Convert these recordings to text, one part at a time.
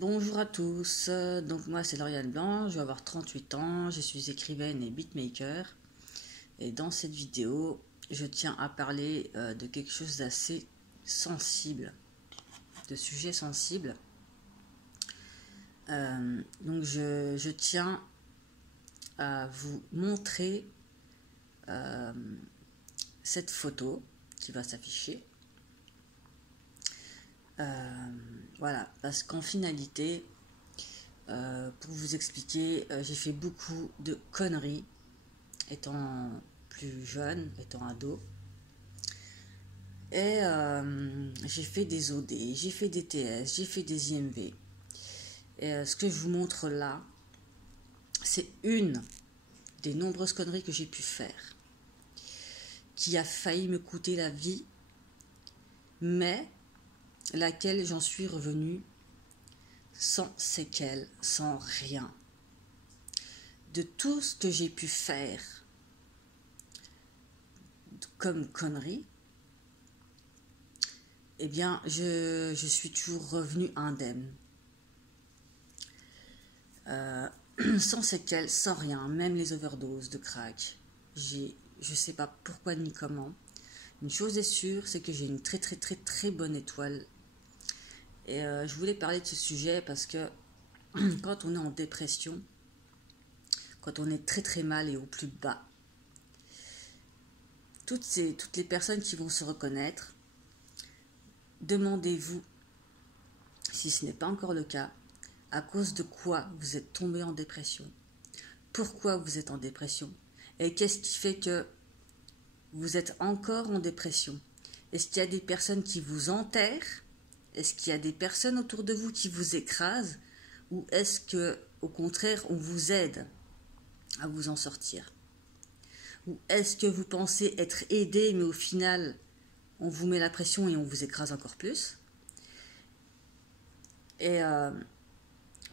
Bonjour à tous, donc moi c'est Lauriane Blanc, je vais avoir 38 ans, je suis écrivaine et beatmaker et dans cette vidéo je tiens à parler de quelque chose d'assez sensible, de sujet sensible. Donc je tiens à vous montrer cette photo qui va s'afficher. Voilà, parce qu'en finalité, pour vous expliquer, j'ai fait beaucoup de conneries étant plus jeune, étant ado. Et j'ai fait des OD, j'ai fait des TS, j'ai fait des IMV. Et ce que je vous montre là, c'est une des nombreuses conneries que j'ai pu faire, qui a failli me coûter la vie, mais laquelle j'en suis revenue sans séquelles, sans rien. De tout ce que j'ai pu faire comme connerie, eh bien, je suis toujours revenue indemne. Sans séquelles, sans rien, même les overdoses de crack. Je sais pas pourquoi ni comment. Une chose est sûre, c'est que j'ai une très bonne étoile. Et je voulais parler de ce sujet parce que quand on est en dépression, quand on est très mal et au plus bas, toutes les personnes qui vont se reconnaître, demandez-vous, si ce n'est pas encore le cas, à cause de quoi vous êtes tombé en dépression, pourquoi vous êtes en dépression, et qu'est-ce qui fait que vous êtes encore en dépression. Est-ce qu'il y a des personnes qui vous enterrent? Est-ce qu'il y a des personnes autour de vous qui vous écrasent? Ou est-ce que, au contraire, on vous aide à vous en sortir? Ou est-ce que vous pensez être aidé, mais au final, on vous met la pression et on vous écrase encore plus? Et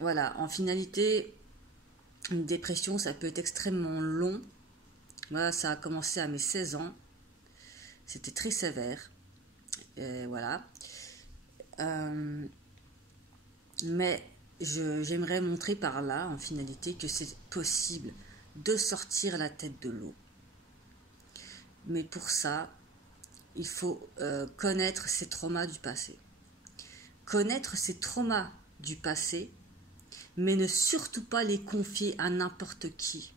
voilà, en finalité, une dépression, ça peut être extrêmement long. Moi, ça a commencé à mes 16 ans. C'était très sévère. Et voilà. Mais j'aimerais montrer par là, en finalité, que c'est possible de sortir la tête de l'eau. Mais pour ça, il faut connaître ses traumas du passé. Connaître ses traumas du passé, mais ne surtout pas les confier à n'importe qui.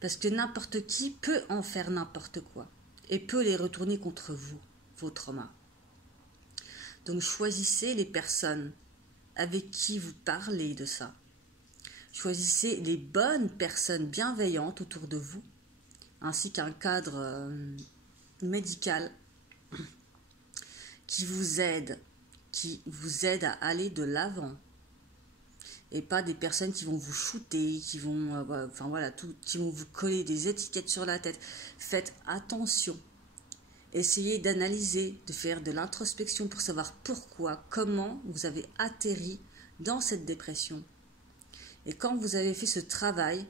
Parce que n'importe qui peut en faire n'importe quoi et peut les retourner contre vous, vos traumas. Donc choisissez les personnes avec qui vous parlez de ça. Choisissez les bonnes personnes bienveillantes autour de vous, ainsi qu'un cadre médical qui vous aide à aller de l'avant. Et pas des personnes qui vont vous shooter, qui vont, qui vont vous coller des étiquettes sur la tête. Faites attention. Essayez d'analyser, de faire de l'introspection pour savoir pourquoi, comment vous avez atterri dans cette dépression. Et quand vous avez fait ce travail,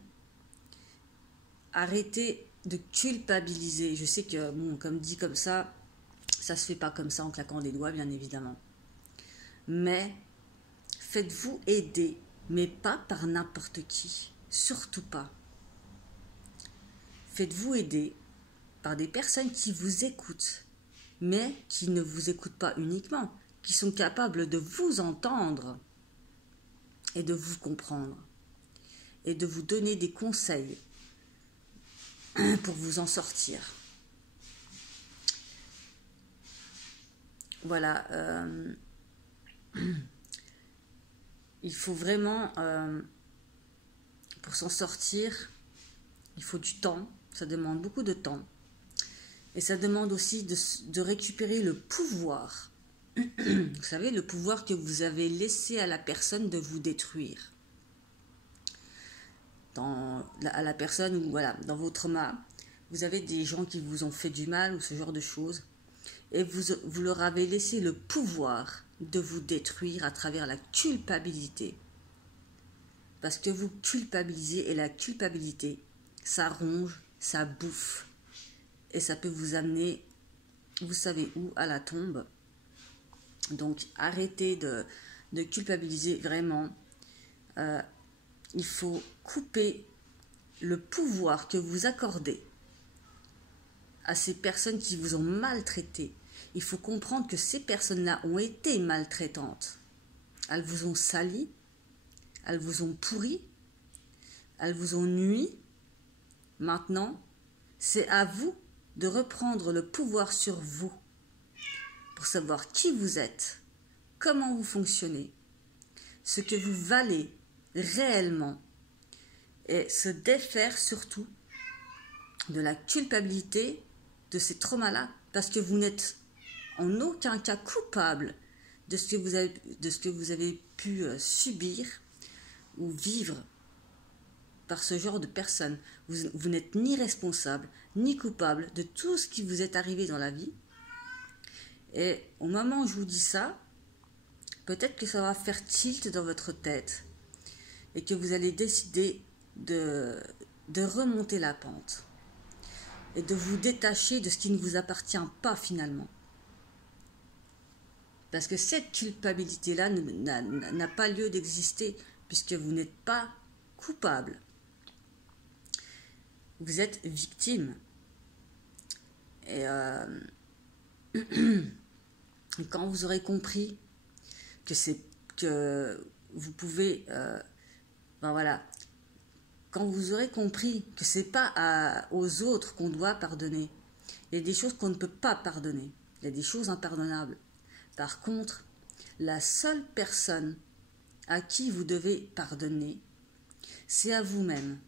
arrêtez de culpabiliser. Je sais que, bon, comme dit comme ça se fait pas comme ça en claquant des doigts, bien évidemment. Mais faites-vous aider, mais pas par n'importe qui. Surtout pas. Faites-vous aider par des personnes qui vous écoutent, mais qui ne vous écoutent pas uniquement, qui sont capables de vous entendre et de vous comprendre et de vous donner des conseils pour vous en sortir. Voilà. Il faut vraiment, pour s'en sortir, il faut du temps. Ça demande beaucoup de temps. Et ça demande aussi de récupérer le pouvoir. Vous savez, le pouvoir que vous avez laissé à la personne de vous détruire. À la personne, ou voilà, dans vos traumas, vous avez des gens qui vous ont fait du mal ou ce genre de choses. Et vous leur avez laissé le pouvoir de vous détruire à travers la culpabilité. Parce que vous culpabilisez, et la culpabilité, ça ronge, ça bouffe. Et ça peut vous amener, vous savez où, à la tombe. Donc arrêtez de culpabiliser vraiment. Il faut couper le pouvoir que vous accordez à ces personnes qui vous ont maltraité. Il faut comprendre que ces personnes-là ont été maltraitantes. Elles vous ont sali, elles vous ont pourri, elles vous ont nui. Maintenant, c'est à vous de reprendre le pouvoir sur vous pour savoir qui vous êtes, comment vous fonctionnez, ce que vous valez réellement et se défaire surtout de la culpabilité de ces traumas-là parce que vous n'êtes en aucun cas coupable de ce que vous avez pu subir ou vivre par ce genre de personnes. Vous n'êtes ni responsable, ni coupable de tout ce qui vous est arrivé dans la vie. Et au moment où je vous dis ça, peut-être que ça va faire tilt dans votre tête et que vous allez décider de remonter la pente et de vous détacher de ce qui ne vous appartient pas finalement. Parce que cette culpabilité-là n'a pas lieu d'exister puisque vous n'êtes pas coupable. Vous êtes victime. Et quand vous aurez compris que vous pouvez... voilà. Quand vous aurez compris que ce n'est pas aux autres qu'on doit pardonner, il y a des choses qu'on ne peut pas pardonner. Il y a des choses impardonnables. Par contre, la seule personne à qui vous devez pardonner, c'est à vous-même.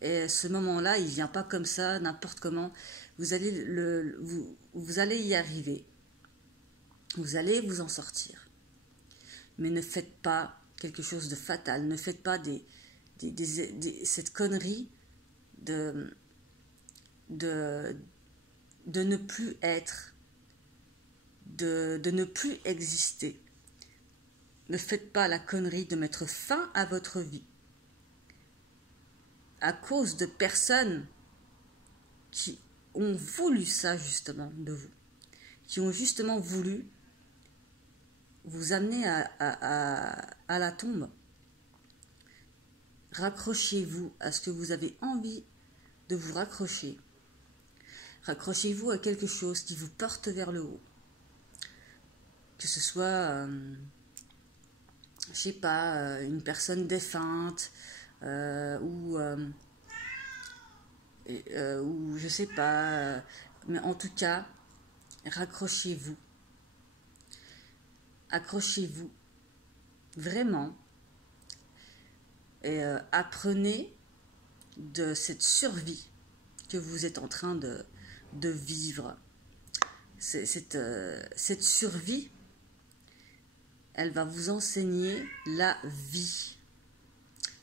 Et ce moment-là, il ne vient pas comme ça, n'importe comment. Vous allez y arriver. Vous allez vous en sortir. Mais ne faites pas quelque chose de fatal. Ne faites pas cette connerie de ne plus être, de ne plus exister. Ne faites pas la connerie de mettre fin à votre vie à cause de personnes qui ont voulu ça justement de vous, qui ont justement voulu vous amener à la tombe. Raccrochez-vous à ce que vous avez envie de vous raccrocher. Raccrochez-vous à quelque chose qui vous porte vers le haut. Que ce soit, je sais pas, une personne défunte, ou je sais pas, mais en tout cas, raccrochez-vous. Accrochez-vous vraiment et apprenez de cette survie que vous êtes en train de vivre. Cette survie, elle va vous enseigner la vie.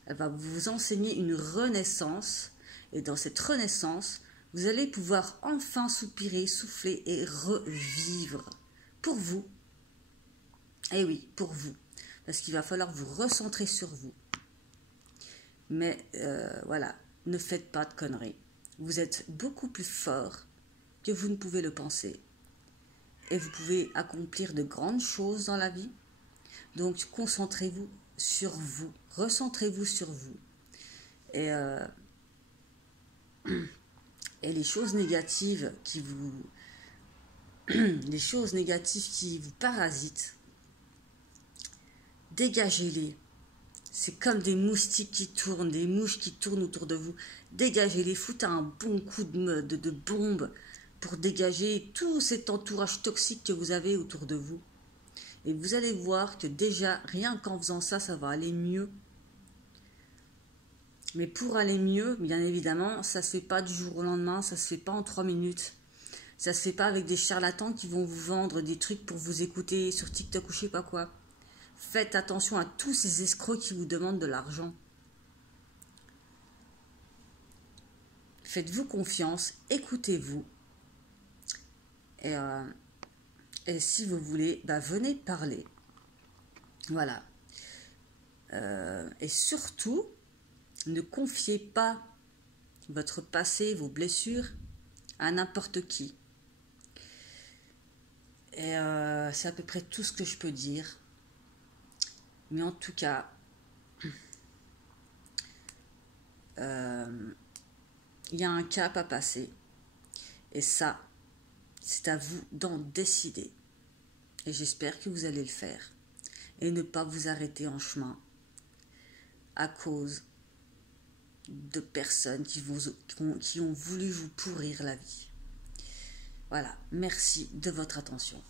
Elle va vous enseigner une renaissance. Et dans cette renaissance, vous allez pouvoir enfin soupirer, souffler et revivre. Pour vous. Eh oui, pour vous. Parce qu'il va falloir vous recentrer sur vous. Mais voilà, ne faites pas de conneries. Vous êtes beaucoup plus fort que vous ne pouvez le penser. Et vous pouvez accomplir de grandes choses dans la vie. Donc, concentrez-vous sur vous. Recentrez-vous sur vous. Et les choses négatives qui vous... les choses négatives qui vous parasitent, dégagez-les. C'est comme des moustiques qui tournent, des mouches qui tournent autour de vous. Dégagez-les, foutez un bon coup de bombe pour dégager tout cet entourage toxique que vous avez autour de vous. Et vous allez voir que déjà, rien qu'en faisant ça, ça va aller mieux. Mais pour aller mieux, bien évidemment, ça ne se fait pas du jour au lendemain, ça ne se fait pas en 3 minutes. Ça ne se fait pas avec des charlatans qui vont vous vendre des trucs pour vous écouter sur TikTok ou je ne sais pas quoi. Faites attention à tous ces escrocs qui vous demandent de l'argent. Faites-vous confiance, écoutez-vous. Et si vous voulez, venez parler. Voilà. Et surtout, ne confiez pas votre passé, vos blessures à n'importe qui. Et c'est à peu près tout ce que je peux dire. Mais en tout cas, il y a un cap à passer. Et ça, c'est à vous d'en décider. Et j'espère que vous allez le faire. Et ne pas vous arrêter en chemin à cause de personnes qui ont voulu vous pourrir la vie. Voilà, merci de votre attention.